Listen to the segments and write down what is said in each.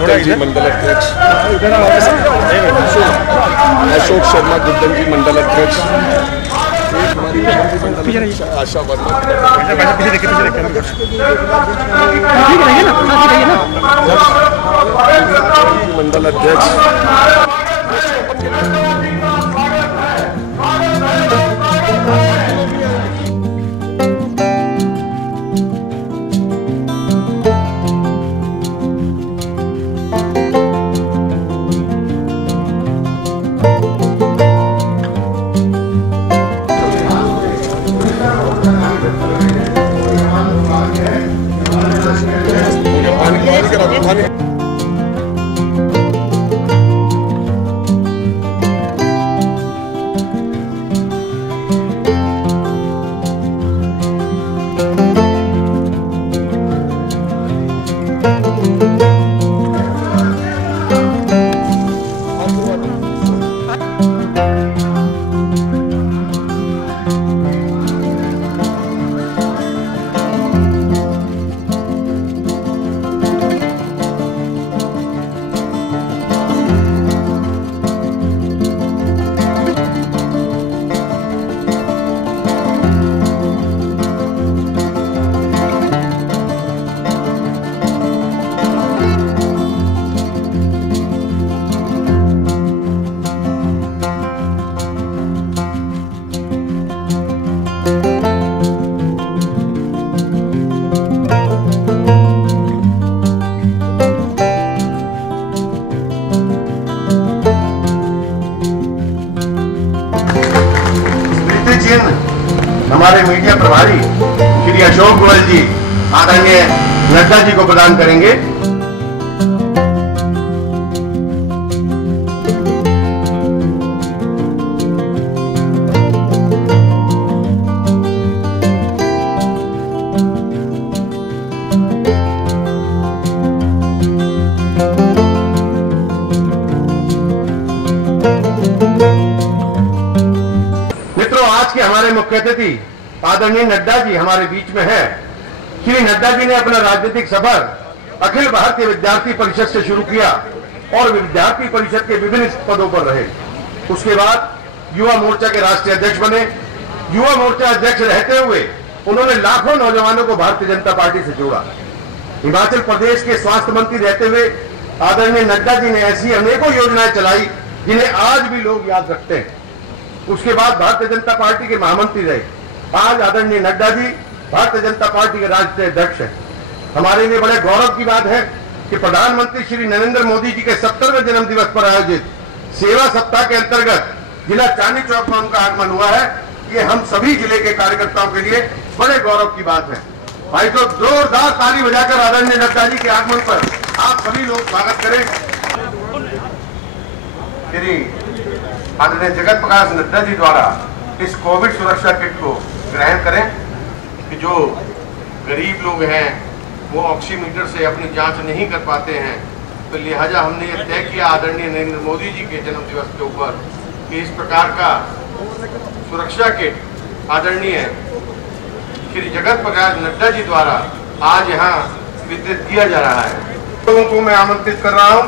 गुड्डन जी मंडल अध्यक्ष, अशोक शर्मा गुड्डन जी मंडल अध्यक्ष, आशा वर्मा मंडल अध्यक्ष, हमारे मीडिया प्रभारी श्री अशोक गोयल जी आदरणीय नड्डा जी को प्रदान करेंगे। मित्रों, आज के हमारे मुख्य अतिथि आदरणीय नड्डा जी हमारे बीच में है। श्री नड्डा जी ने अपना राजनीतिक सफर अखिल भारतीय विद्यार्थी परिषद से शुरू किया और विद्यार्थी परिषद के विभिन्न पदों पर रहे। उसके बाद युवा मोर्चा के राष्ट्रीय अध्यक्ष बने। युवा मोर्चा अध्यक्ष रहते हुए उन्होंने लाखों नौजवानों को भारतीय जनता पार्टी से जोड़ा। हिमाचल प्रदेश के स्वास्थ्य मंत्री रहते हुए आदरणीय नड्डा जी ने ऐसी अनेकों योजनाएं चलाई जिन्हें आज भी लोग याद रखते हैं। उसके बाद भारतीय जनता पार्टी के महामंत्री रहे। आज आदरणीय नड्डा जी भारतीय जनता पार्टी के राष्ट्रीय अध्यक्ष हैं। हमारे लिए बड़े गौरव की बात है कि प्रधानमंत्री श्री नरेंद्र मोदी जी के 70वें जन्म दिवस पर आयोजित सेवा सप्ताह के अंतर्गत जिला चांदनी चौक में उनका आगमन हुआ है। ये हम सभी जिले के कार्यकर्ताओं के लिए बड़े गौरव की बात है। भाई तो जोरदार ताली बजाकर आदरणीय नड्डा जी के आगमन पर आप सभी लोग स्वागत करें। श्री आदरणीय जगत प्रकाश नड्डा जी द्वारा इस कोविड सुरक्षा किट को ग्रहण करें कि जो गरीब लोग हैं वो ऑक्सीमीटर से अपनी जांच नहीं कर पाते हैं, तो लिहाजा हमने ये तय किया आदरणीय नरेंद्र मोदी जी के जन्म दिवस के ऊपर कि इस प्रकार का सुरक्षा किट आदरणीय श्री जगत प्रकाश नड्डा जी द्वारा आज यहाँ वितरित किया जा रहा है। लोगों को मैं आमंत्रित कर रहा हूँ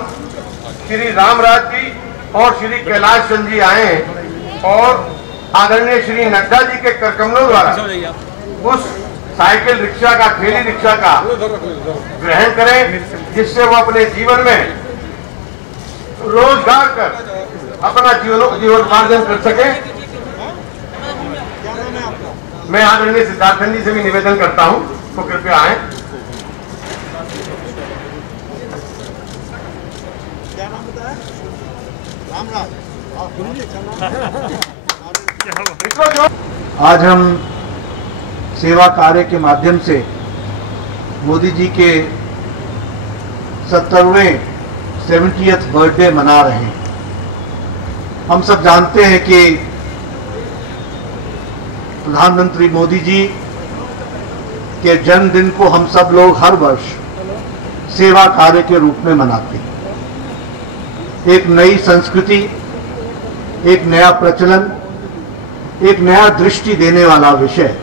श्री रामराज जी और श्री कैलाश चंद जी आए और आदरणीय श्री नड्डा जी के करकमलों द्वारा उस साइकिल रिक्शा का, ठेली रिक्शा का ग्रहण करें जिससे वो अपने जीवन में रोजगार कर अपना जीवनोपार्जन कर सके। मैं आदरणीय सिद्धार्थन जी से भी निवेदन करता हूं तो कृपया आए। क्या नाम बताया? आज हम सेवा कार्य के माध्यम से मोदी जी के 70वें बर्थडे मना रहे हैं। हम सब जानते हैं कि प्रधानमंत्री मोदी जी के जन्मदिन को हम सब लोग हर वर्ष सेवा कार्य के रूप में मनाते हैं। एक नई संस्कृति, एक नया प्रचलन, एक नया दृष्टि देने वाला विषय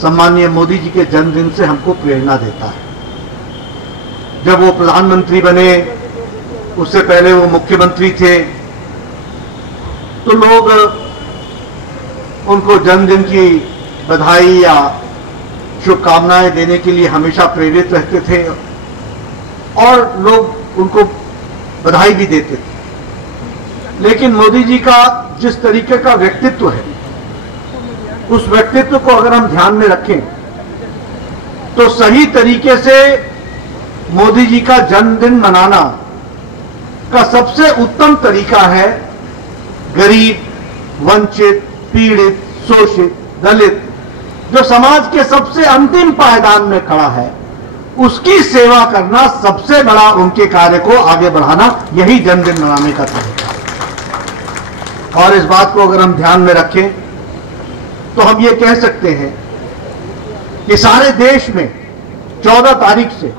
सम्माननीय मोदी जी के जन्मदिन से हमको प्रेरणा देता है। जब वो प्रधानमंत्री बने, उससे पहले वो मुख्यमंत्री थे, तो लोग उनको जन्मदिन की बधाई या शुभकामनाएं देने के लिए हमेशा प्रेरित रहते थे और लोग उनको बधाई भी देते थे। लेकिन मोदी जी का जिस तरीके का व्यक्तित्व है, उस व्यक्तित्व को अगर हम ध्यान में रखें तो सही तरीके से मोदी जी का जन्मदिन मनाना का सबसे उत्तम तरीका है गरीब, वंचित, पीड़ित, शोषित, दलित, जो समाज के सबसे अंतिम पायदान में खड़ा है, उसकी सेवा करना, सबसे बड़ा उनके कार्य को आगे बढ़ाना, यही जन्मदिन मनाने का तरीका है। और इस बात को अगर हम ध्यान में रखें तो हम ये कह सकते हैं कि सारे देश में 14 तारीख से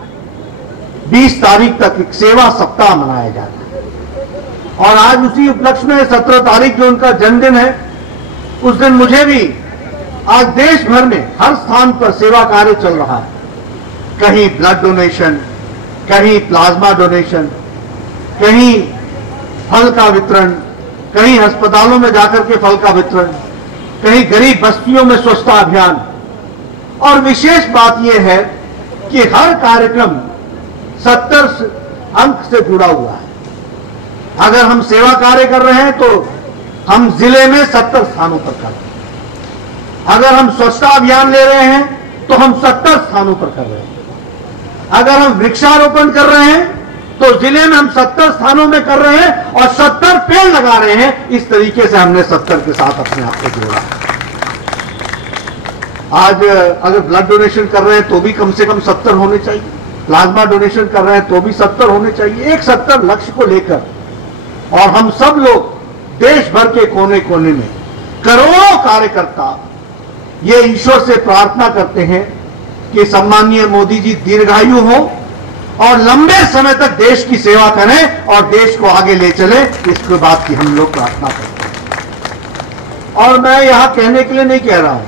20 तारीख तक एक सेवा सप्ताह मनाया जाता है। और आज उसी उपलक्ष्य में 17 तारीख जो उनका जन्मदिन है, उस दिन मुझे भी आज देश भर में हर स्थान पर सेवा कार्य चल रहा है। कहीं ब्लड डोनेशन, कहीं प्लाज्मा डोनेशन, कहीं फल का वितरण, कहीं अस्पतालों में जाकर के फल का वितरण, कहीं गरीब बस्तियों में स्वच्छता अभियान। और विशेष बात यह है कि हर कार्यक्रम 70 अंक से जुड़ा हुआ है। अगर हम सेवा कार्य कर रहे हैं तो हम जिले में 70 स्थानों पर कर रहे हैं। अगर हम स्वच्छता अभियान ले रहे हैं तो हम 70 स्थानों पर कर रहे हैं। अगर हम वृक्षारोपण कर रहे हैं तो जिले में हम 70 स्थानों में कर रहे हैं और 70 पेड़ लगा रहे हैं। इस तरीके से हमने 70 के साथ अपने आप को जोड़ा। आज अगर ब्लड डोनेशन कर रहे हैं तो भी कम से कम 70 होने चाहिए, प्लाज्मा डोनेशन कर रहे हैं तो भी 70 होने चाहिए। एक 70 लक्ष्य को लेकर और हम सब लोग देश भर के कोने कोने में करोड़ों कार्यकर्ता ये ईश्वर से प्रार्थना करते हैं कि सम्माननीय मोदी जी दीर्घायु हो और लंबे समय तक देश की सेवा करें और देश को आगे ले चले। इसके बात की हम लोग प्रार्थना करते हैं। और मैं यहां कहने के लिए नहीं कह रहा हूं,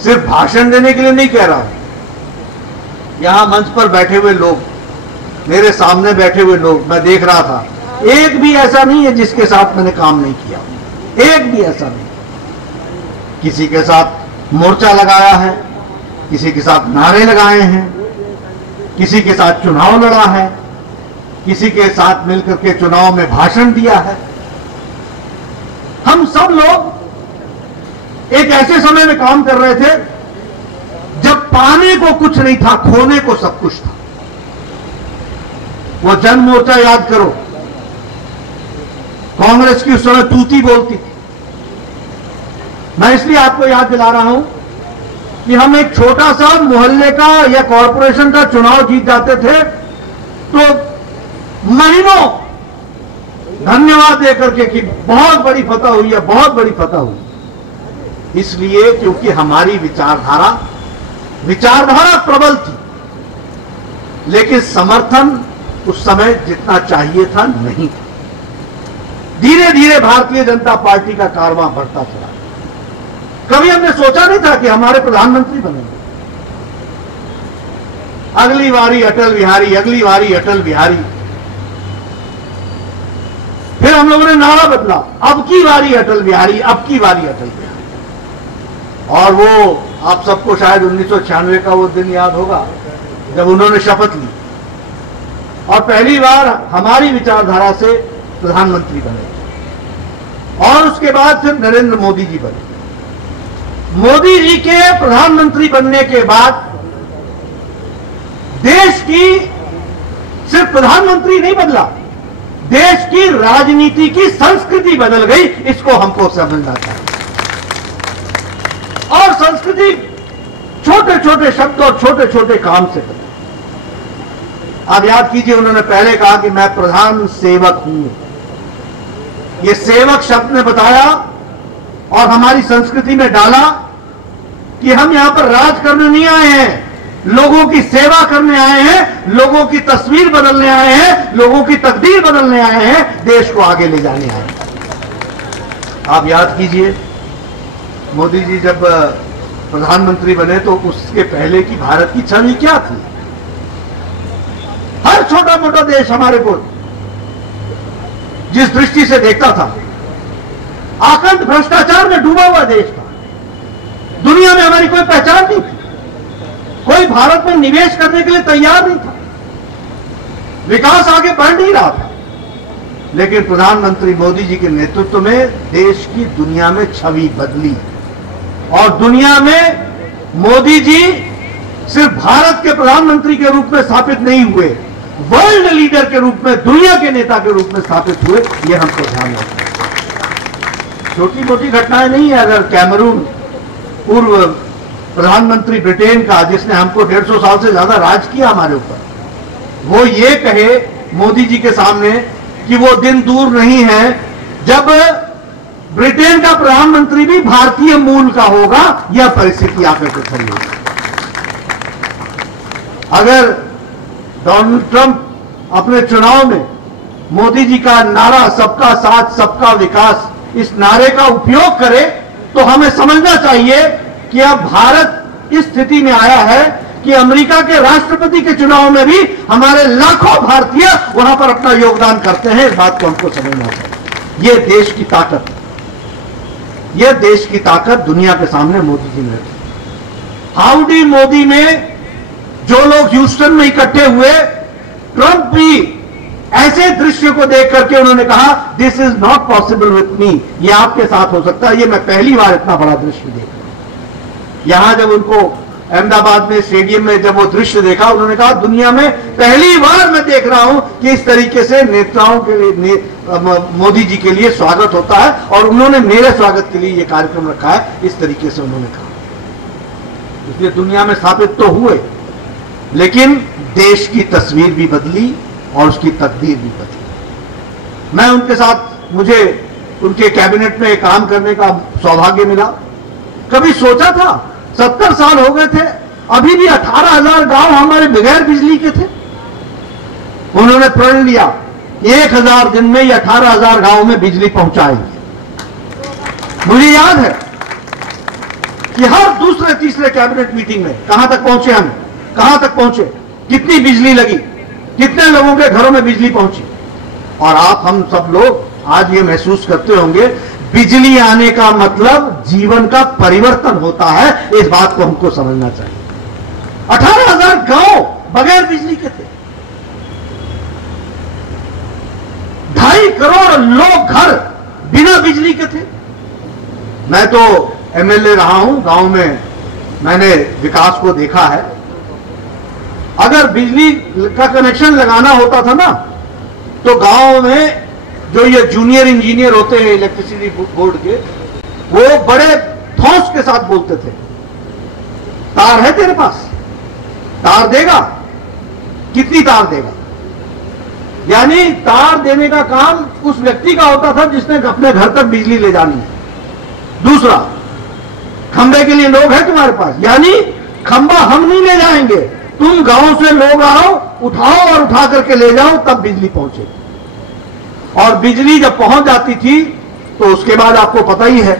सिर्फ भाषण देने के लिए नहीं कह रहा हूं। यहां मंच पर बैठे हुए लोग, मेरे सामने बैठे हुए लोग, मैं देख रहा था, एक भी ऐसा नहीं है जिसके साथ मैंने काम नहीं किया, एक भी ऐसा नहीं। किसी के साथ मोर्चा लगाया है, किसी के साथ नारे लगाए हैं, किसी के साथ चुनाव लड़ा है, किसी के साथ मिलकर के चुनाव में भाषण दिया है। हम सब लोग एक ऐसे समय में काम कर रहे थे जब पाने को कुछ नहीं था, खोने को सब कुछ था। वो जन मोर्चा याद करो, कांग्रेस की उस समय तूती बोलती थी। मैं इसलिए आपको याद दिला रहा हूं कि हम एक छोटा सा मोहल्ले का या कॉरपोरेशन का चुनाव जीत जाते थे तो महीनों धन्यवाद देकर के कि बहुत बड़ी फतह हुई है, बहुत बड़ी फतह हुई। इसलिए क्योंकि हमारी विचारधारा प्रबल थी, लेकिन समर्थन उस समय जितना चाहिए था नहीं था। धीरे धीरे भारतीय जनता पार्टी का कारवां बढ़ता चला। कभी हमने सोचा नहीं था कि हमारे प्रधानमंत्री बनेंगे। अगली बारी अटल बिहारी, अगली बारी अटल बिहारी। फिर हम लोगों ने नारा बदला, अब की बारी अटल बिहारी, अब की बारी अटल बिहारी। और वो आप सबको शायद 1996 का वो दिन याद होगा जब उन्होंने शपथ ली और पहली बार हमारी विचारधारा से प्रधानमंत्री बने। और उसके बाद फिर नरेंद्र मोदी जी बने। मोदी जी के प्रधानमंत्री बनने के बाद देश की सिर्फ प्रधानमंत्री नहीं बदला, देश की राजनीति की संस्कृति बदल गई। इसको हमको समझना चाहिए। और संस्कृति छोटे छोटे शब्द और छोटे छोटे काम से बदली। आप याद कीजिए, उन्होंने पहले कहा कि मैं प्रधान सेवक हूं। ये सेवक शब्द ने बताया और हमारी संस्कृति में डाला कि हम यहां पर राज करने नहीं आए हैं, लोगों की सेवा करने आए हैं, लोगों की तस्वीर बदलने आए हैं, लोगों की तकदीर बदलने आए हैं, देश को आगे ले जाने आए हैं। आप याद कीजिए, मोदी जी जब प्रधानमंत्री बने तो उसके पहले की भारत की छवि क्या थी? छोटा मोटा देश हमारे को जिस दृष्टि से देखता था, आकंठ भ्रष्टाचार में डूबा हुआ देश था। दुनिया में हमारी कोई पहचान नहीं थी, कोई भारत में निवेश करने के लिए तैयार नहीं था, विकास आगे बढ़ नहीं रहा था। लेकिन प्रधानमंत्री मोदी जी के नेतृत्व में देश की दुनिया में छवि बदली और दुनिया में मोदी जी सिर्फ भारत के प्रधानमंत्री के रूप में स्थापित नहीं हुए, वर्ल्ड लीडर के रूप में, दुनिया के नेता के रूप में स्थापित हुए। यह हमको ध्यान रखना है। छोटी मोटी घटनाएं नहीं है। अगर कैमरून पूर्व प्रधानमंत्री ब्रिटेन का, जिसने हमको 150 साल से ज्यादा राज किया हमारे ऊपर, वो ये कहे मोदी जी के सामने कि वो दिन दूर नहीं है जब ब्रिटेन का प्रधानमंत्री भी भारतीय मूल का होगा, यह परिस्थिति आकर के खड़ी होगी। अगर डोनाल्ड ट्रंप अपने चुनाव में मोदी जी का नारा सबका साथ सबका विकास, इस नारे का उपयोग करे, तो हमें समझना चाहिए कि अब भारत इस स्थिति में आया है कि अमेरिका के राष्ट्रपति के चुनाव में भी हमारे लाखों भारतीय वहां पर अपना योगदान करते हैं। इस बात को हमको समझना चाहिए। यह देश की ताकत, यह देश की ताकत दुनिया के सामने मोदी जी ने रखी। हाउडी मोदी में जो लोग ह्यूस्टन में इकट्ठे हुए, ट्रंप भी ऐसे दृश्य को देख करके उन्होंने कहा, this is not possible with me, ये आपके साथ हो सकता है। ये मैं पहली बार इतना बड़ा दृश्य देख रहा हूं। यहां जब उनको अहमदाबाद में स्टेडियम में जब वो दृश्य देखा, उन्होंने कहा, दुनिया में पहली बार मैं देख रहा हूं कि इस तरीके से नेताओं के लिए, मोदी जी के लिए स्वागत होता है और उन्होंने मेरे स्वागत के लिए ये कार्यक्रम रखा है। इस तरीके से उन्होंने कहा। इसलिए दुनिया में स्थापित तो हुए, लेकिन देश की तस्वीर भी बदली और उसकी तकदीर भी बदली। मैं उनके साथ, मुझे उनके कैबिनेट में काम करने का सौभाग्य मिला। कभी सोचा था? 70 साल हो गए थे, अभी भी 18,000 गांव हमारे बगैर बिजली के थे। उन्होंने प्रण लिया 1000 दिन में ये 18,000 गांव में बिजली पहुंचाएंगे। मुझे याद है कि हर दूसरे तीसरे कैबिनेट मीटिंग में कहां तक पहुंचे, हम कहां तक पहुंचे, कितनी बिजली लगी, कितने लोगों के घरों में बिजली पहुंची। और आप, हम सब लोग आज ये महसूस करते होंगे, बिजली आने का मतलब जीवन का परिवर्तन होता है। इस बात को हमको समझना चाहिए। 18,000 गांव बगैर बिजली के थे, 2.5 करोड़ लोग घर बिना बिजली के थे। मैं तो एमएलए रहा हूं, गांव में मैंने विकास को देखा है। अगर बिजली का कनेक्शन लगाना होता था ना, तो गांव में जो ये जूनियर इंजीनियर होते हैं इलेक्ट्रिसिटी बोर्ड के, वो बड़े ठोस के साथ बोलते थे, तार है तेरे पास, तार देगा, कितनी तार देगा। यानी तार देने का काम उस व्यक्ति का होता था जिसने अपने घर तक बिजली ले जानी है। दूसरा, खंबे के लिए लोग हैं तुम्हारे पास, यानी खंबा हम नहीं ले जाएंगे, तुम गांव से लोग आओ, उठाओ और उठा करके ले जाओ, तब बिजली पहुंचेगी। और बिजली जब पहुंच जाती थी तो उसके बाद आपको पता ही है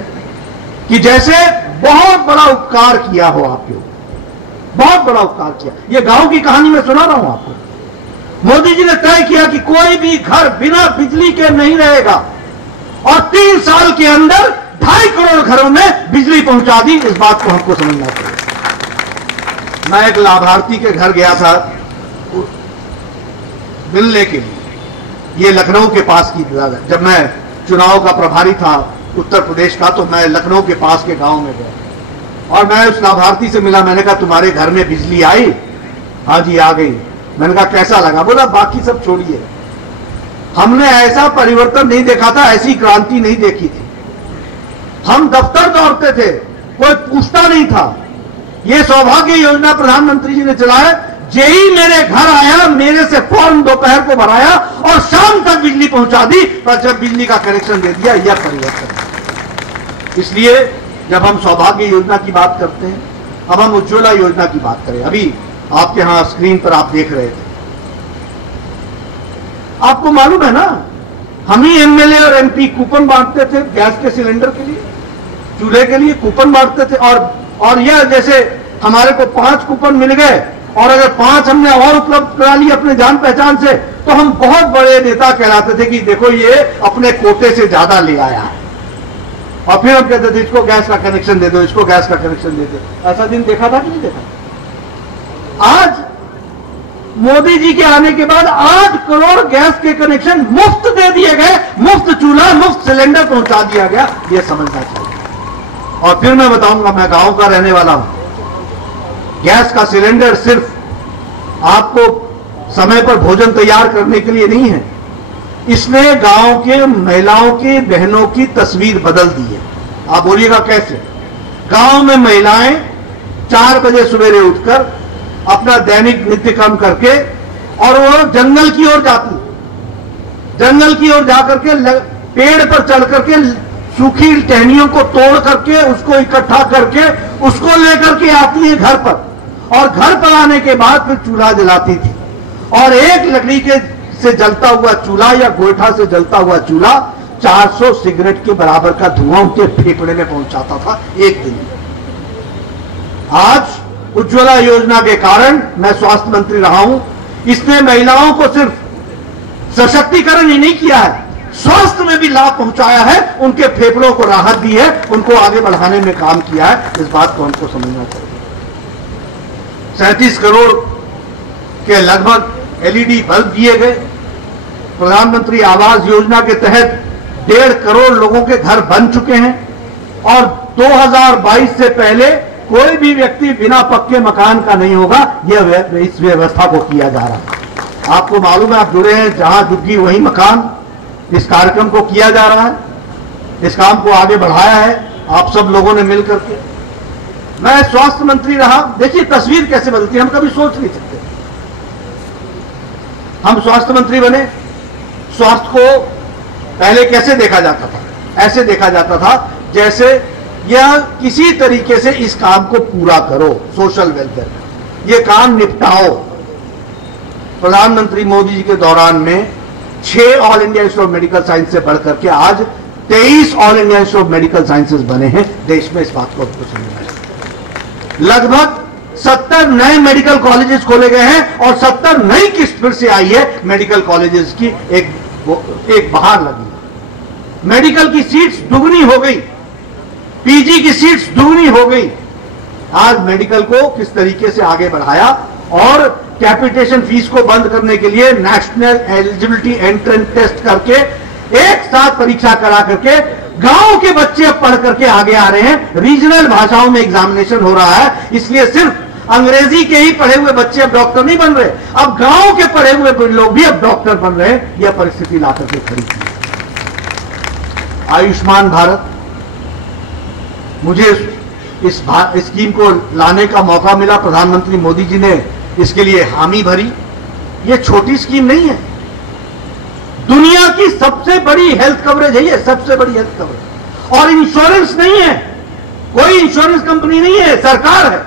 कि जैसे बहुत बड़ा उपकार किया हो आपके ऊपर, बहुत बड़ा उपकार किया। ये गांव की कहानी मैं सुना रहा हूं आपको। मोदी जी ने तय किया कि कोई भी घर बिना बिजली के नहीं रहेगा और 3 साल के अंदर 2.5 करोड़ घरों में बिजली पहुंचा दी। इस बात को हमको समझना चाहिए। मैं एक लाभार्थी के घर गया था मिलने के लिए, ये लखनऊ के पास की जगह। जब मैं चुनाव का प्रभारी था उत्तर प्रदेश का, तो मैं लखनऊ के पास के गांव में गया और मैं उस लाभार्थी से मिला। मैंने कहा, तुम्हारे घर में बिजली आई? हाँ जी आ गई। मैंने कहा कैसा लगा? बोला बाकी सब छोड़िए, हमने ऐसा परिवर्तन नहीं देखा था, ऐसी क्रांति नहीं देखी थी। हम दफ्तर दौड़ते थे, कोई पूछता नहीं था। ये सौभाग्य योजना प्रधानमंत्री जी ने चलाया, जेई मेरे घर आया, मेरे से फॉर्म दोपहर को भराया और शाम तक बिजली पहुंचा दी, पर जब बिजली का कनेक्शन दे दिया, यह परिवर्तन। इसलिए जब हम सौभाग्य योजना की बात करते हैं, अब हम उज्ज्वला योजना की बात करें। अभी आपके यहां स्क्रीन पर आप देख रहे थे, आपको मालूम है ना, हम ही एमएलए और एमपी कूपन बांटते थे गैस के सिलेंडर के लिए, चूल्हे के लिए कूपन बांटते थे। और यह जैसे हमारे को 5 कूपन मिल गए और अगर 5 हमने और उपलब्ध करा ली अपने जान पहचान से, तो हम बहुत बड़े नेता कहलाते थे कि देखो ये अपने कोटे से ज्यादा ले आया है। और फिर हम कहते थे इसको गैस का कनेक्शन दे दो, इसको गैस का कनेक्शन दे दो। ऐसा दिन देखा था कि नहीं देखा? आज मोदी जी के आने के बाद 8 करोड़ गैस के कनेक्शन मुफ्त दे दिए गए, मुफ्त चूल्हा, मुफ्त सिलेंडर पहुंचा दिया गया। यह समझना चाहिए। और फिर मैं बताऊंगा, मैं गांव का रहने वाला हूं। गैस का सिलेंडर सिर्फ आपको समय पर भोजन तैयार करने के लिए नहीं है, इसने गांव के महिलाओं की, बहनों की तस्वीर बदल दी है। आप बोलिएगा कैसे? गांव में महिलाएं 4 बजे सवेरे उठकर अपना दैनिक नित्य कर्म करके और वो जंगल की ओर जाती, जंगल की ओर जाकर के पेड़ पर चढ़ करके सूखी टहनियों को तोड़ करके उसको इकट्ठा करके उसको लेकर के आती है घर पर, और घर पर आने के बाद फिर चूल्हा जलाती थी। और एक लकड़ी के से जलता हुआ चूल्हा या गोईठा से जलता हुआ चूल्हा 400 सिगरेट के बराबर का धुआं उनके फेफड़े में पहुंचाता था एक दिन में। आज उज्ज्वला योजना के कारण मैं स्वास्थ्य मंत्री रहा हूं। इसने महिलाओं को सिर्फ सशक्तिकरण ही नहीं किया है, स्वास्थ्य में भी लाभ पहुंचाया है, उनके फेफड़ों को राहत दी है, उनको आगे बढ़ाने में काम किया है। इस बात को हमको समझना चाहिए। 37 करोड़ के लगभग एलईडी बल्ब दिए गए। प्रधानमंत्री आवास योजना के तहत 1.5 करोड़ लोगों के घर बन चुके हैं, और 2022 से पहले कोई भी व्यक्ति बिना पक्के मकान का नहीं होगा। यह इस व्यवस्था को किया जा रहा है। आपको मालूम है, आप जुड़े हैं, जहां झुग्गी वहीं मकान। इस कार्यक्रम को किया जा रहा है, इस काम को आगे बढ़ाया है आप सब लोगों ने मिलकर के। मैं स्वास्थ्य मंत्री रहा, देखिए तस्वीर कैसे बदलती है, हम कभी सोच नहीं सकते। हम स्वास्थ्य मंत्री बने, स्वास्थ्य को पहले कैसे देखा जाता था? ऐसे देखा जाता था जैसे यह किसी तरीके से इस काम को पूरा करो, सोशल वेलफेयर, ये काम निपटाओ। प्रधानमंत्री मोदी जी के दौरान में 6 all India institute of medical science से बढ़कर के आज 23 all India institute of medical sciences बने हैं देश में। इस बात को आपको समझना है। लगभग 70 नए मेडिकल कॉलेजेस खोले गए हैं, और 70 नई किस्त फिर से आई है मेडिकल कॉलेजेस की, एक बहार लगी। मेडिकल की सीट्स दुगनी हो गई, पीजी की सीट्स दुगनी हो गई। आज मेडिकल को किस तरीके से आगे बढ़ाया, और कैपिटेशन फीस को बंद करने के लिए नेशनल एलिजिबिलिटी एंट्रेंस टेस्ट करके एक साथ परीक्षा करा करके गांव के बच्चे अब पढ़ करके आगे आ रहे हैं। रीजनल भाषाओं में एग्जामिनेशन हो रहा है, इसलिए सिर्फ अंग्रेजी के ही पढ़े हुए बच्चे अब डॉक्टर नहीं बन रहे, अब गांव के पढ़े हुए लोग भी अब डॉक्टर बन रहे हैं। यह परिस्थिति ला करके खड़ी की। आयुष्मान भारत, मुझे इस स्कीम को लाने का मौका मिला। प्रधानमंत्री मोदी जी ने इसके लिए हामी भरी। यह छोटी स्कीम नहीं है, दुनिया की सबसे बड़ी हेल्थ कवरेज है ये, सबसे बड़ी हेल्थ कवरेज। और इंश्योरेंस नहीं है, कोई इंश्योरेंस कंपनी नहीं है, सरकार है।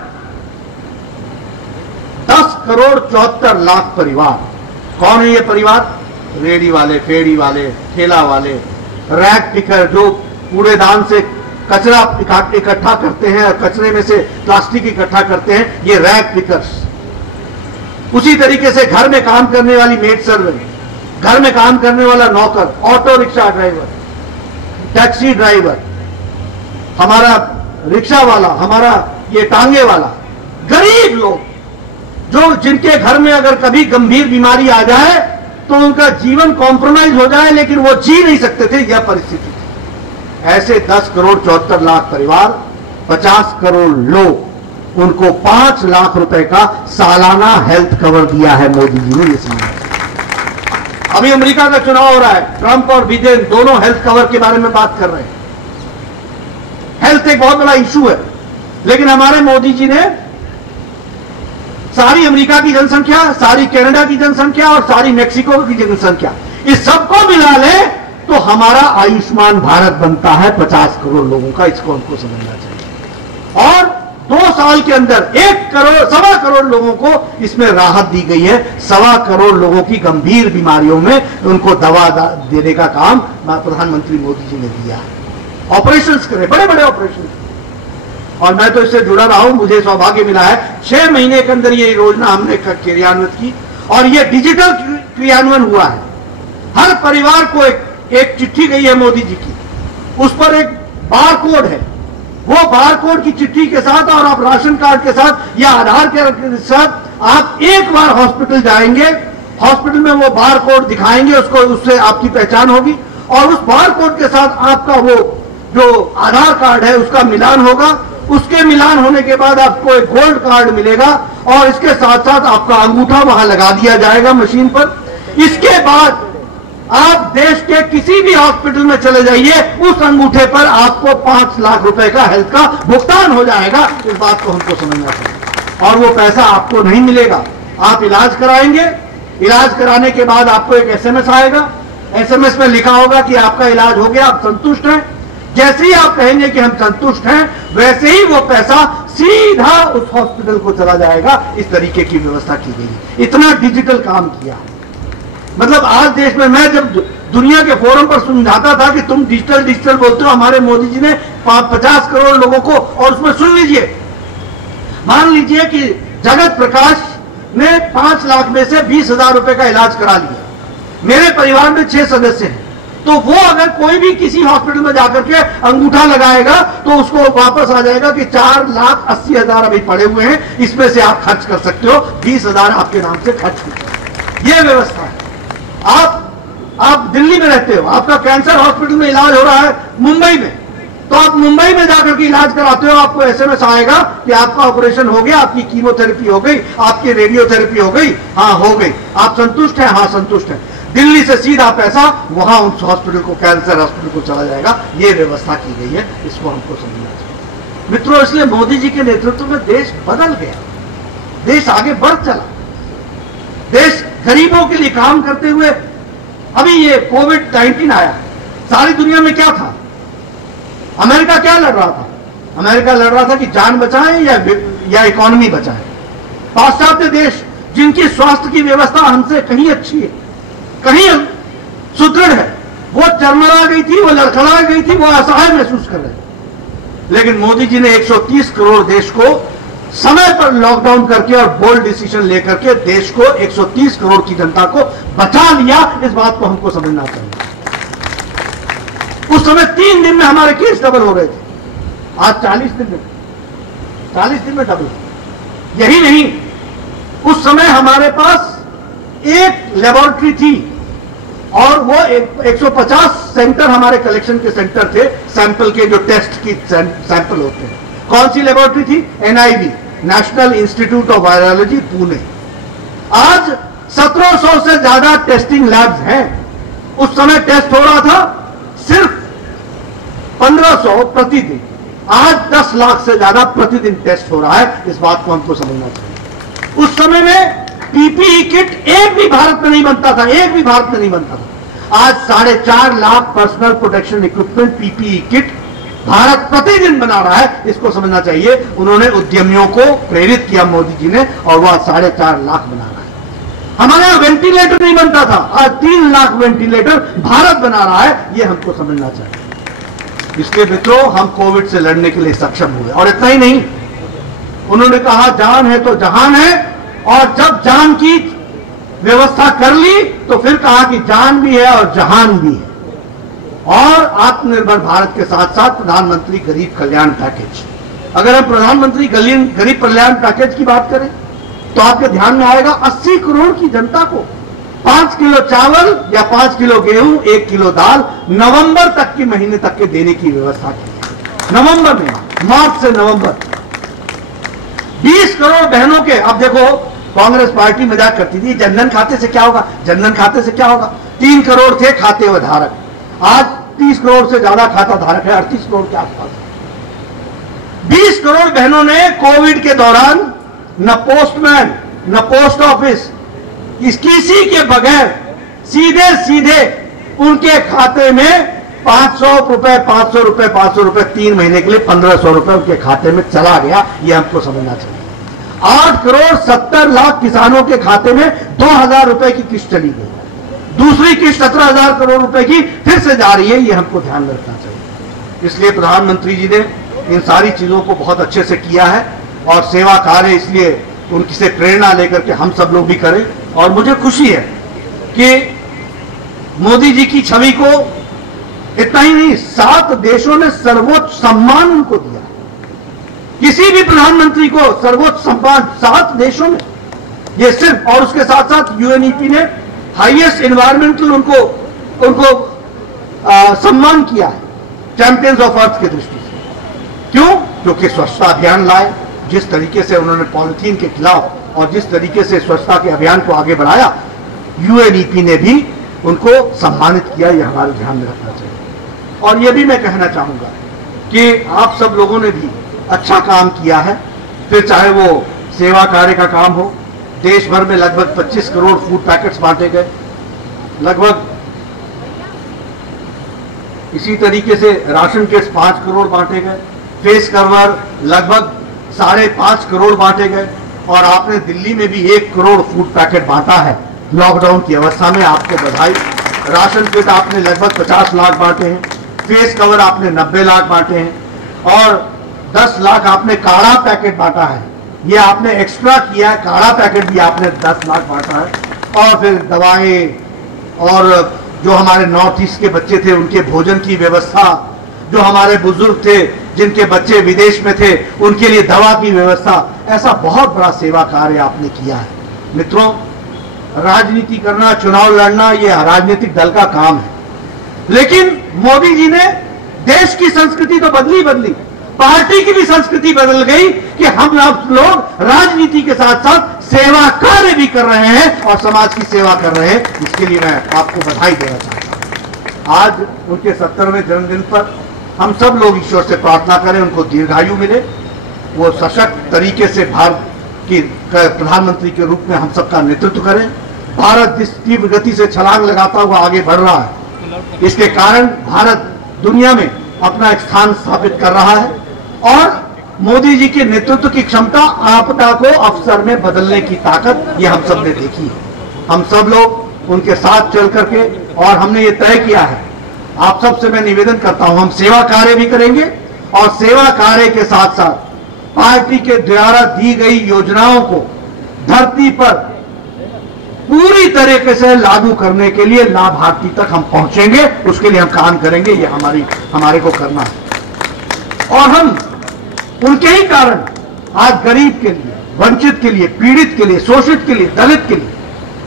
10 करोड़ 74 लाख परिवार। कौन है ये परिवार? रेडी वाले, फेड़ी वाले, ठेला वाले, रैक पिकर, जो कूड़ेदान से कचरा इकट्ठा करते हैं और कचरे में से प्लास्टिक इकट्ठा करते हैं, ये रैक पिकर्स। उसी तरीके से घर में काम करने वाली मेड सर्वेंट, घर में काम करने वाला नौकर, auto rickshaw driver, taxi driver, हमारा रिक्शा वाला, हमारा ये टांगे वाला, गरीब लोग जो जिनके घर में अगर कभी गंभीर बीमारी आ जाए तो उनका जीवन कॉम्प्रोमाइज हो जाए, लेकिन वो जी नहीं सकते थे, यह परिस्थिति थी। ऐसे 10 करोड़ 74 लाख परिवार, 50 करोड़ लोग, उनको 5 लाख रुपए का सालाना हेल्थ कवर दिया है मोदी जी ने। इसमें अभी अमेरिका का चुनाव हो रहा है, ट्रंप और बिडेन दोनों हेल्थ कवर के बारे में बात कर रहे हैं। हेल्थ एक बहुत बड़ा इशू है, लेकिन हमारे मोदी जी ने सारी अमेरिका की जनसंख्या, सारी कनाडा की जनसंख्या और सारी मेक्सिको की जनसंख्या, इस सबको मिला ले तो हमारा आयुष्मान भारत बनता है 50 करोड़ लोगों का। इसको हमको समझना चाहिए। और 2 साल के अंदर 1 करोड़ 1.25 करोड़ लोगों को इसमें राहत दी गई है। 1.25 करोड़ लोगों की गंभीर बीमारियों में उनको दवा देने का काम प्रधानमंत्री मोदी जी ने दिया है। ऑपरेशंस करे, बड़े बड़े ऑपरेशन। और मैं तो इससे जुड़ा रहा हूं, मुझे सौभाग्य मिला है 6 महीने के अंदर ये योजना हमने क्रियान्वित की और ये डिजिटल क्रियान्वयन हुआ है। हर परिवार को एक चिट्ठी गई है मोदी जी की, उस पर एक बार कोड है, वो बार कोड की चिट्ठी के साथ और आप राशन कार्ड के साथ या आधार के साथ आप एक बार हॉस्पिटल जाएंगे, हॉस्पिटल में वो बार कोड दिखाएंगे, उसको उससे आपकी पहचान होगी और उस बार कोड के साथ आपका वो जो आधार कार्ड है उसका मिलान होगा। उसके मिलान होने के बाद आपको एक गोल्ड कार्ड मिलेगा और इसके साथ साथ आपका अंगूठा वहां लगा दिया जाएगा मशीन पर। इसके बाद आप देश के किसी भी हॉस्पिटल में चले जाइए, उस अंगूठे पर आपको 5 लाख रुपए का हेल्थ का भुगतान हो जाएगा। इस बात को हमको समझना चाहिए और वो पैसा आपको नहीं मिलेगा। आप इलाज कराएंगे, इलाज कराने के बाद आपको एक एसएमएस आएगा, एसएमएस में लिखा होगा कि आपका इलाज हो गया, आप संतुष्ट हैं। जैसे ही आप कहेंगे कि हम संतुष्ट हैं, वैसे ही वो पैसा सीधा उस हॉस्पिटल को चला जाएगा। इस तरीके की व्यवस्था की गई है, इतना डिजिटल काम किया है। मतलब आज देश में, मैं जब दुनिया के फोरम पर समझाता था कि तुम डिजिटल डिजिटल बोलते हो, हमारे मोदी जी ने 50 करोड़ लोगों को, और उसमें सुन लीजिए, मान लीजिए कि जगत प्रकाश ने 5 लाख में से 20,000 रुपए का इलाज करा लिया। मेरे परिवार में 6 सदस्य हैं, तो वो अगर कोई भी किसी हॉस्पिटल में जाकर के अंगूठा लगाएगा तो उसको वापस आ जाएगा कि 4,80,000 अभी पड़े हुए हैं, इसमें से आप खर्च कर सकते हो, 20,000 आपके नाम से खर्च कीजिए। ये व्यवस्था है। आप दिल्ली में रहते हो, आपका कैंसर हॉस्पिटल में इलाज हो रहा है मुंबई में, तो आप मुंबई में जाकर के इलाज कराते हो, आपको एसएमएस आएगा कि आपका ऑपरेशन हो गया, आपकी कीमोथेरेपी हो गई, आपकी रेडियोथेरेपी हो गई, हाँ हो गई, आप संतुष्ट हैं, हाँ संतुष्ट हैं। दिल्ली से सीधा पैसा वहां उस हॉस्पिटल को, कैंसर हॉस्पिटल को चला जाएगा। ये व्यवस्था की गई है, इसको हमको समझना चाहिए मित्रों। इसलिए मोदी जी के नेतृत्व में देश बदल गया, देश आगे बढ़ चला, देश गरीबों के लिए काम करते हुए। अभी ये कोविड-19 आया, सारी दुनिया में क्या था? अमेरिका क्या लड़ रहा था? अमेरिका लड़ रहा था कि जान बचाएं या इकोनॉमी बचाएं। पाश्चात्य देश जिनकी स्वास्थ्य की व्यवस्था हमसे कहीं अच्छी है, कहीं सुदृढ़ है, वो चरमरा गई थी, वो लड़खड़ा गई थी, वो असहाय महसूस कर रहे थे। लेकिन मोदी जी ने 130 करोड़ देश को समय पर लॉकडाउन करके और बोल्ड डिसीजन लेकर के देश को 130 करोड़ की जनता को बचा लिया। इस बात को हमको समझना चाहिए। उस समय 3 दिन में हमारे केस डबल हो रहे थे, आज 40 दिन में डबल। यही नहीं, उस समय हमारे पास एक लेबोरेटरी थी और वो 150 सेंटर हमारे कलेक्शन के सेंटर थे, सैंपल के जो टेस्ट की सैंपल होते हैं। कौन सी लेबोरेटरी थी? NIV, national institute of virology, Pune. आज 1700 से ज्यादा टेस्टिंग लैब्स हैं। उस समय टेस्ट हो रहा था सिर्फ 1500 प्रतिदिन, आज 10 लाख से ज्यादा प्रतिदिन टेस्ट हो रहा है। इस बात को हमको समझना चाहिए। उस समय में पीपीई किट एक भी भारत में नहीं बनता था, एक भी भारत में नहीं बनता था। आज 4.5 lakh personal protection equipment PPE kit Bharat प्रतिदिन बना रहा है। इसको समझना चाहिए। उन्होंने उद्यमियों को प्रेरित किया मोदी जी ने, और वह 4.5 लाख बना रहा है। हमारे यहां वेंटिलेटर नहीं बनता था, आज 3 लाख वेंटिलेटर भारत बना रहा है। यह हमको समझना चाहिए। इसलिए मित्रों, हम कोविड से लड़ने के लिए सक्षम हुए। और इतना ही नहीं, उन्होंने कहा जान है तो जहान है, और जब जान की व्यवस्था कर ली तो फिर कहा कि जान भी है और जहान भी है। और आत्मनिर्भर भारत के साथ साथ प्रधानमंत्री गरीब कल्याण पैकेज। अगर हम प्रधानमंत्री गरीब कल्याण पैकेज की बात करें तो आपके ध्यान में आएगा 80 करोड़ की जनता को 5 किलो चावल या 5 किलो गेहूं, 1 किलो दाल नवंबर तक की, महीने तक के देने की व्यवस्था की। नवंबर में, मार्च से नवंबर। 20 करोड़ बहनों के, अब देखो कांग्रेस पार्टी मजाक करती थी जनधन खाते से क्या होगा, जनधन खाते से क्या होगा। 3 करोड़ थे खाते धारक, आज 30 करोड़ से ज्यादा खाता धारक है, 38 करोड़ के आसपास। 20 करोड़ बहनों ने कोविड के दौरान न पोस्टमैन न पोस्ट ऑफिस, किसी के बगैर सीधे सीधे उनके खाते में 500 रुपए 500 रुपए 500 रुपए 3 महीने के लिए 1500 रुपए उनके खाते में चला गया। यह हमको समझना चाहिए। 8 करोड़ 70 लाख किसानों के खाते में 2000 रुपए की किस्त चली गई, दूसरी किस्त 17,000 करोड़ रुपए की फिर से जा रही है। यह हमको ध्यान रखना चाहिए। इसलिए प्रधानमंत्री जी ने इन सारी चीजों को बहुत अच्छे से किया है और सेवा कार्य इसलिए उनकी से प्रेरणा लेकर के हम सब लोग भी करें। और मुझे खुशी है कि मोदी जी की छवि को इतना ही नहीं, 7 देशों ने सर्वोच्च सम्मान उनको दिया। किसी भी प्रधानमंत्री को सर्वोच्च सम्मान 7 देशों में, ये सिर्फ, और उसके साथ साथ यूएनईपी ने हाईएस्ट एनवायरमेंटल उनको सम्मान किया है, चैंपियंस ऑफ अर्थ की दृष्टि से। क्यों? क्योंकि स्वच्छता अभियान लाए, जिस तरीके से उन्होंने पॉलिथीन के खिलाफ और जिस तरीके से स्वच्छता के अभियान को आगे बढ़ाया, यूएनईपी ने भी उनको सम्मानित किया। यह हमारे ध्यान में रखना चाहिए। और यह भी मैं कहना चाहूंगा कि आप सब लोगों ने भी अच्छा काम किया है, फिर चाहे वो सेवा कार्य का काम हो। देश भर में लगभग 25 करोड़ फूड पैकेट्स बांटे गए, लगभग इसी तरीके से राशन किट्स 5 करोड़ बांटे गए, फेस कवर लगभग 5.5 करोड़ बांटे गए, और आपने दिल्ली में भी 1 करोड़ फूड पैकेट बांटा है लॉकडाउन की अवस्था में, आपको बधाई। राशन किट आपने लगभग 50 लाख बांटे हैं, फेस कवर आपने 90 लाख बांटे हैं, और 10 लाख आपने काढ़ा पैकेट बांटा है। ये आपने एक्स्ट्रा किया है, काढ़ा पैकेट भी आपने 10 लाख बांटा है। और फिर दवाएं, और जो हमारे नॉर्थ ईस्ट के बच्चे थे उनके भोजन की व्यवस्था, जो हमारे बुजुर्ग थे जिनके बच्चे विदेश में थे उनके लिए दवा की व्यवस्था, ऐसा बहुत बड़ा सेवा कार्य आपने किया है। मित्रों, राजनीति करना, चुनाव लड़ना, यह राजनीतिक दल का काम है, लेकिन मोदी जी ने देश की संस्कृति तो बदली, पार्टी की भी संस्कृति बदल गई कि हम लोग राजनीति के साथ साथ सेवा कार्य भी कर रहे हैं और समाज की सेवा कर रहे हैं। इसके लिए मैं आपको बधाई देना चाहता हूं। आज उनके 70वें जन्मदिन पर हम सब लोग ईश्वर से प्रार्थना करें उनको दीर्घायु मिले, वो सशक्त तरीके से भारत की प्रधानमंत्री के रूप में हम सबका नेतृत्व करें। भारत जिस तीव्र गति से छलांग लगाता हुआ आगे बढ़ रहा है, इसके कारण भारत दुनिया में अपना एक स्थान स्थापित कर रहा है, और मोदी जी के नेतृत्व की क्षमता आपदा को अवसर में बदलने की ताकत ये हम सब ने देखी है। हम सब लोग उनके साथ चल करके, और हमने ये तय किया है, आप सबसे मैं निवेदन करता हूं, हम सेवा कार्य भी करेंगे और सेवा कार्य के साथ साथ पार्टी के द्वारा दी गई योजनाओं को धरती पर पूरी तरीके से लागू करने के लिए लाभार्थी तक हम पहुंचेंगे, उसके लिए हम काम करेंगे। ये हमारे को करना है। और हम उनके ही कारण आज गरीब के लिए, वंचित के लिए, पीड़ित के लिए, शोषित के लिए, दलित के लिए,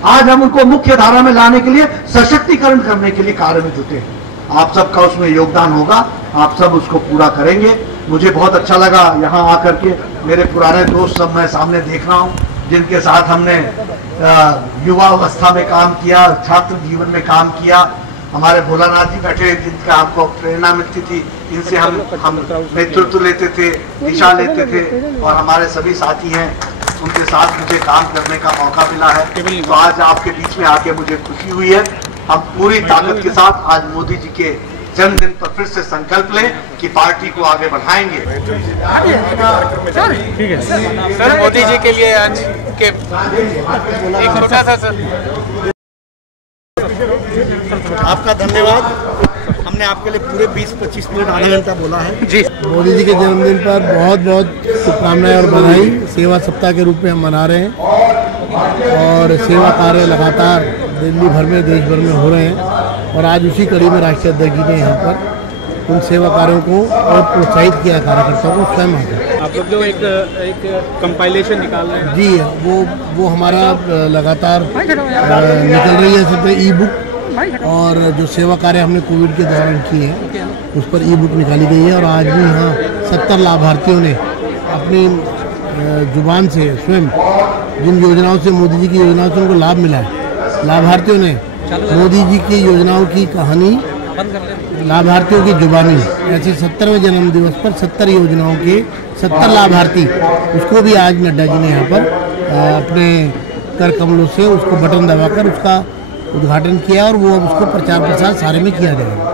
आज हम उनको मुख्य धारा में लाने के लिए, सशक्तिकरण करने के लिए कार्य में जुटे हैं। आप सबका उसमें योगदान होगा, आप सब उसको पूरा करेंगे। मुझे बहुत अच्छा लगा यहाँ आकर के, मेरे पुराने दोस्त सब मैं सामने देख रहा हूँ, जिनके साथ हमने युवा अवस्था में काम किया, छात्र जीवन में काम किया। हमारे भोलानाथ जी बैठे, जिनका आपको प्रेरणा मिलती थी, इनसे हम नेतृत्व लेते थे, दिशा लेते थे, और हमारे सभी साथी हैं, उनके साथ मुझे काम करने का मौका मिला है। तो आज आपके बीच में आके मुझे खुशी हुई है। हम पूरी ताकत के साथ आज मोदी जी के जन्मदिन पर फिर से संकल्प लें कि पार्टी को आगे बढ़ाएंगे। ठीक है सर, मोदी जी के लिए आज के एक छोटा सा सर। आपका धन्यवाद। हमने आपके लिए पूरे 20-25 मिनट, आधा घंटा बोला है जी। मोदी जी के जन्मदिन पर बहुत बहुत शुभकामनाएं और बधाई। सेवा सप्ताह के रूप में हम मना रहे हैं, और सेवा कार्य लगातार दिल्ली भर में, देश भर में हो रहे हैं, और आज उसी कड़ी में राष्ट्रीय अध्यक्ष जी ने यहाँ पर उन सेवा कार्यों को और प्रोत्साहित किया, कार्यकर्ताओं को स्वयं आकर। आप लोग जो एक कंपाइलेशन निकाल रहे हैं जी, वो हमारा लगातार निकल रही है सब ई बुक, और जो सेवा कार्य हमने कोविड के दौरान किए हैं उस पर ई बुक निकाली गई है। और आज भी यहाँ 70 लाभार्थियों ने अपनी जुबान से स्वयं जिन योजनाओं से, मोदी जी की योजनाओं से उनको लाभ मिला है, लाभार्थियों ने मोदी जी की योजनाओं की कहानी लाभार्थियों की जुबानी, ऐसे 70वें जन्म दिवस पर 70 योजनाओं के 70 लाभार्थी, उसको भी आज नड्डा जी ने यहाँ पर अपने कर कमलों से उसको बटन दबाकर उसका उद्घाटन किया, और वो अब उसको प्रचार प्रसार सारे में किया जाएगा।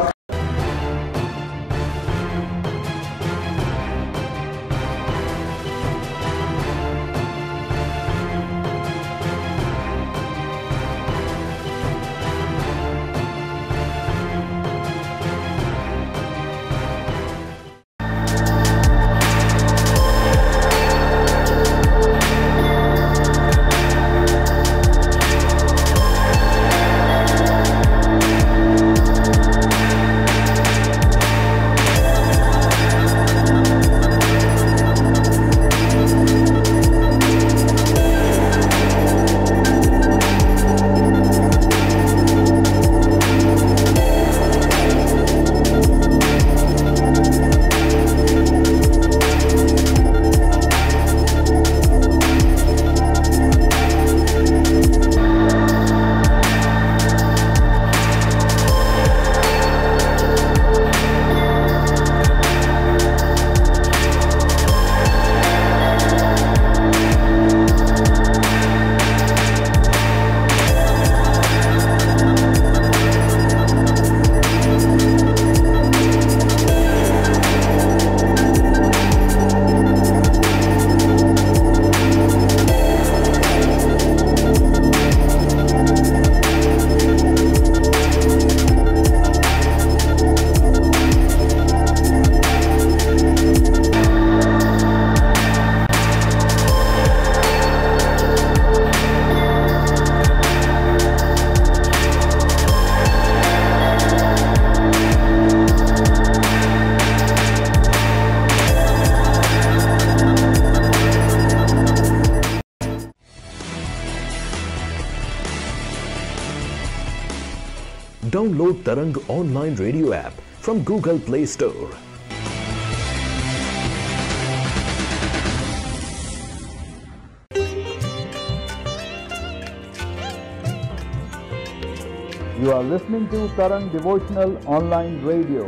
Download Tarang online radio app from Google Play Store. You are listening to Tarang Devotional Online Radio.